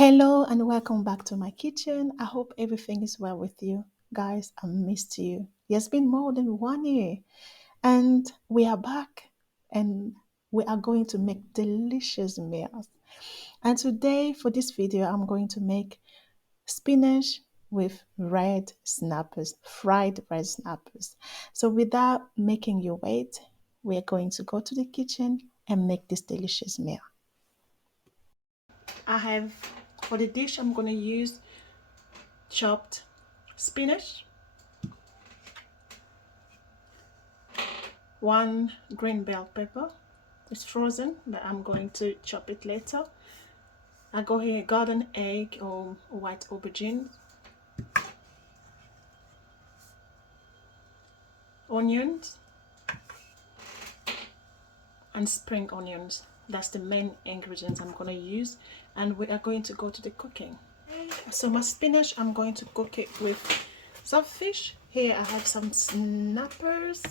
Hello and welcome back to my kitchen. I hope everything is well with you. Guys, I missed you. It's been more than 1 year and we are back and we are going to make delicious meals. And today for this video, I'm going to make spinach with red snappers, fried red snappers. So without making you wait, we're going to go to the kitchen and make this delicious meal. I have, for the dish, I'm going to use chopped spinach, 1 green bell pepper. It's frozen, but I'm going to chop it later. I got here garden egg or white aubergine, onions, and spring onions. That's the main ingredients I'm going to use, and we are going to go to the cooking. So my spinach, I'm going to cook it with some fish. Here I have some snappers,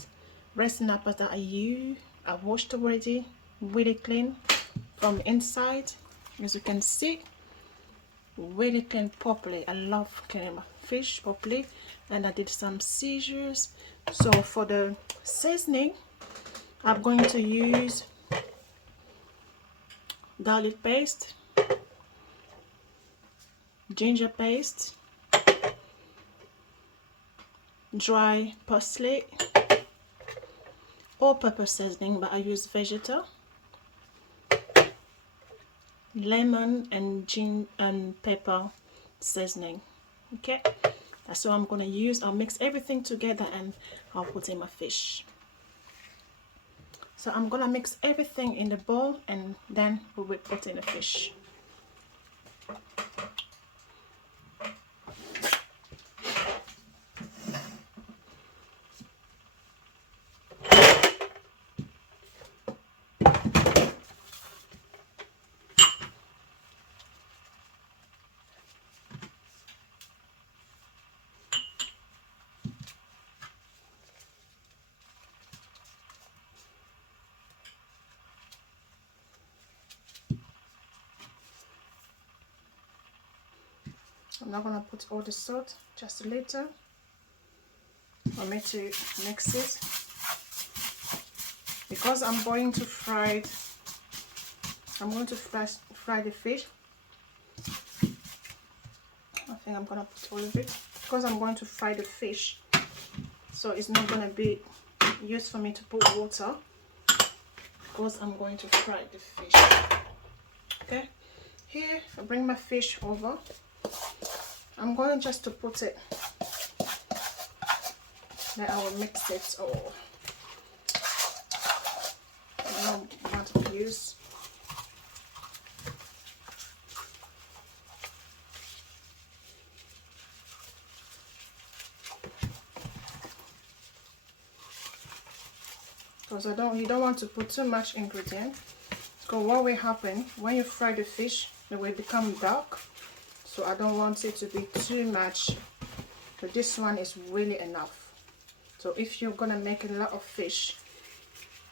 red snappers that I washed already, really clean from inside. As you can see, really clean properly. I love cleaning my fish properly, and I did some scissors. So for the seasoning, I'm going to use garlic paste, ginger paste, dry parsley, or pepper seasoning, but I use vegetal, lemon and ginger and pepper seasoning. Okay, that's what I'm gonna use. I'll mix everything together and I'll put in my fish. So I'm gonna mix everything in the bowl and then we will put in the fish. I'm not gonna put all the salt, just a little for me to mix it, because I'm going to fry the fish. I think I'm gonna put all of it because I'm going to fry the fish, so it's not gonna be used for me to put water because I'm going to fry the fish. Okay, here I bring my fish over. I'm going just to put it, then I will mix it all. No amount of use. Because you don't want to put too much ingredient, because what will happen when you fry the fish, it will become dark. So I don't want it to be too much, but this one is really enough. So if you're gonna make a lot of fish,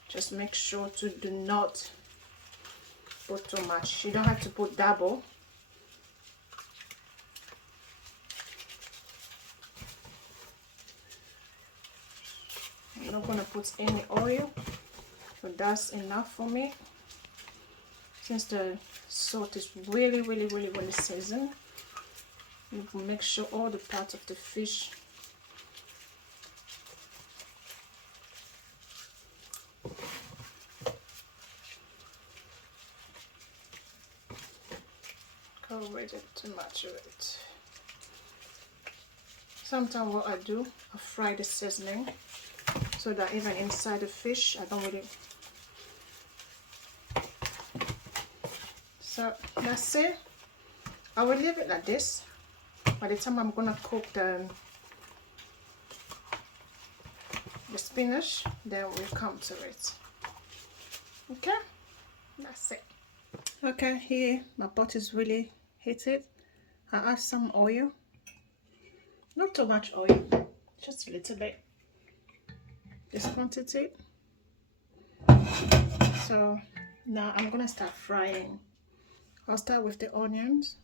just make sure to do not put too much. You don't have to put double. I'm not gonna put any oil, but that's enough for me. Since the salt is really seasoned, you can make sure all the parts of the fish covered too much of it. Sometimes what I do, I fry the seasoning so that even inside the fish I don't really. So that's it. I will leave it like this. By the time I'm gonna cook the spinach, then we'll come to it. Okay, that's it. Okay, here my pot is really heated. I add some oil, not too much oil, just a little bit, this quantity. So now I'm gonna start frying. I'll start with the onions.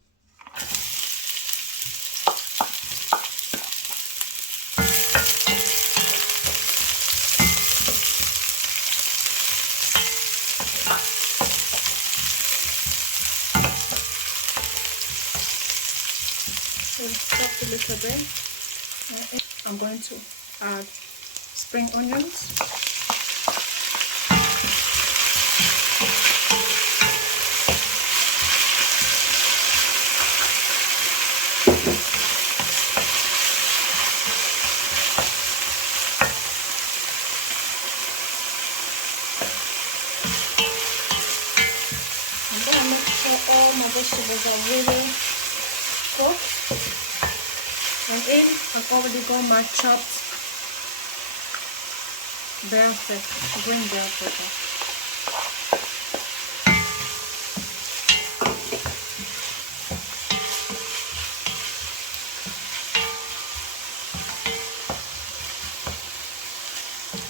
to soft a little bit. I'm going to add spring onions. I'm going to make sure all my vegetables are really cooked. And in, I've already got my chopped bell pepper, green bell pepper.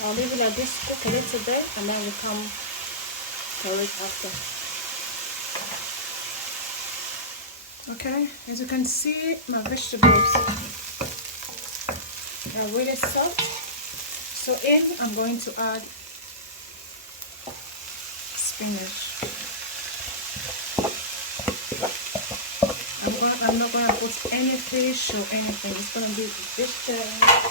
I'll leave it like this, cook a little bit, and then we come to it after. Okay, as you can see, my vegetables are really soft. So in, I'm going to add spinach. I'm not going to put any fish or anything. It's going to be vegetarian.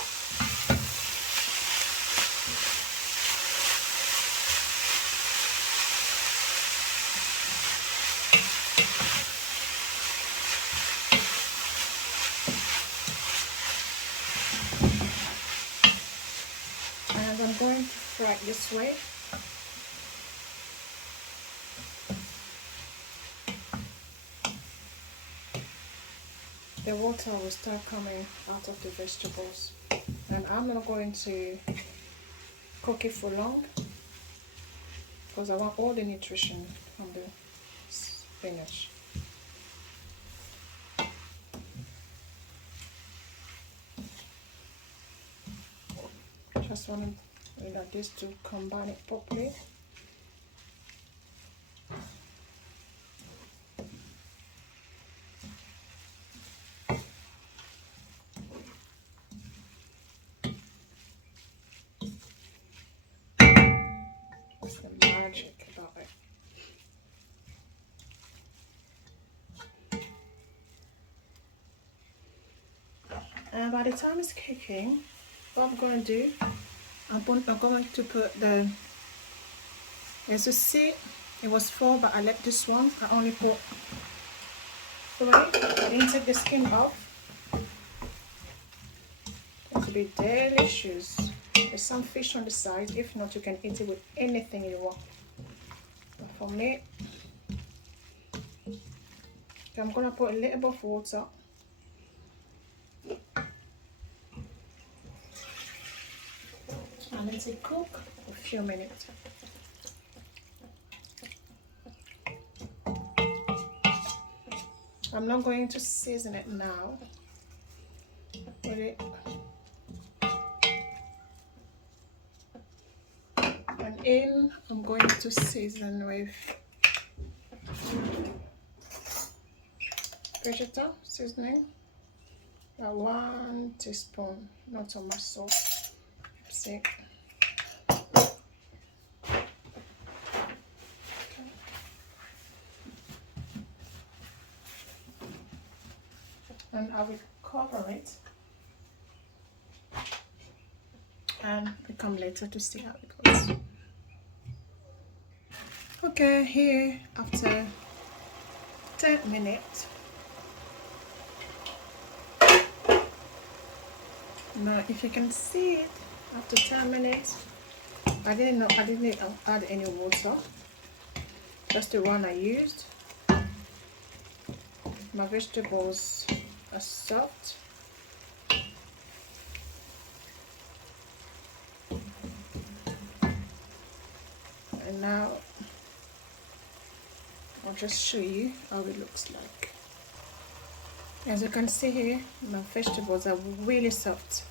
And I'm going to fry it this way. The water will start coming out of the vegetables, and I'm not going to cook it for long because I want all the nutrition from the spinach. Just want to like this to combine it properly. That's the magic about it. And by the time it's cooking, what I'm going to do, I'm going to put the, as you see, it was 4, but I left this one. I only put 3. I didn't take the skin off. It's going to be delicious. There's some fish on the side. If not, you can eat it with anything you want. But for me, I'm going to put a little bit of water. And let it cook for a few minutes. I'm not going to season it now. Put it. And in, I'm going to season with vegetable seasoning. 1 teaspoon, not so much salt. See. And I will cover it and we come later to see how it goes. Okay, here after 10 minutes. Now if you can see it, after 10 minutes, I didn't add any water, just the one I used. My vegetables are soft. And now I'll just show you how it looks like. As you can see here, my vegetables are really soft.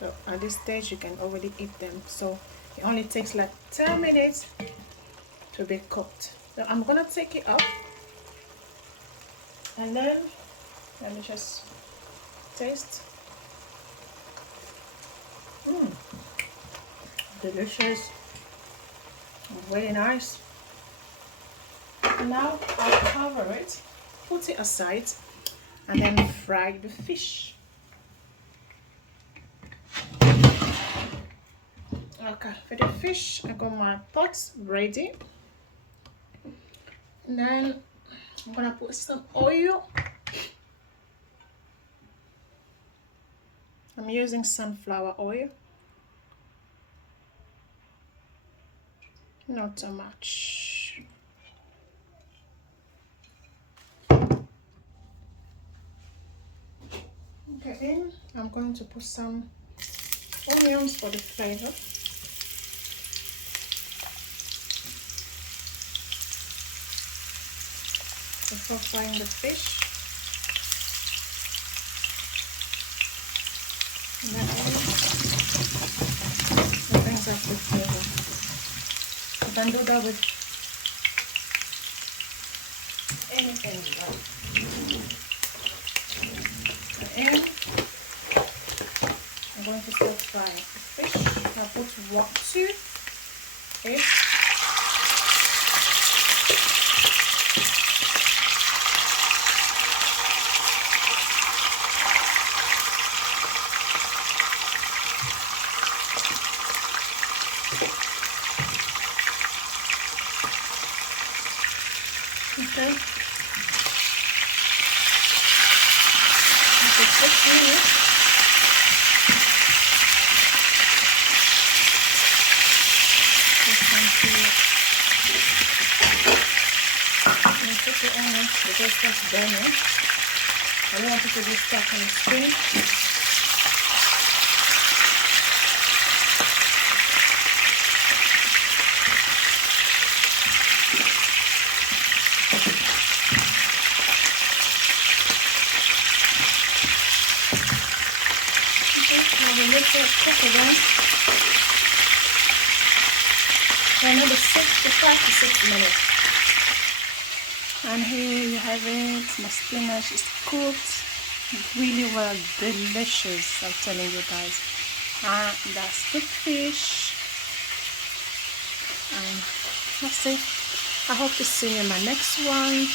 So at this stage you can already eat them. So it only takes like 10 minutes to be cooked. So I'm gonna take it out and then let me just taste. Delicious, really nice. Now I'll cover it put it aside and then fry the fish. Okay, for the fish, I got my pot ready. And then I'm gonna put some oil. I'm using sunflower oil. Not too much. Okay, then I'm going to put some onions for the flavor. Before frying the fish. And that brings up the flavor. You can do that with anything you like. And I'm going to start frying the fish. I'll put 2 eggs. Okay. After 6 minutes, put the onions because that's burning. I don't want it to be stuck on the screen. Let it cook again for another 5 to 6 minutes. And here you have it. My spinach is cooked really well, delicious, I'm telling you guys. And that's the fish. And that's it. I hope to see you in my next one.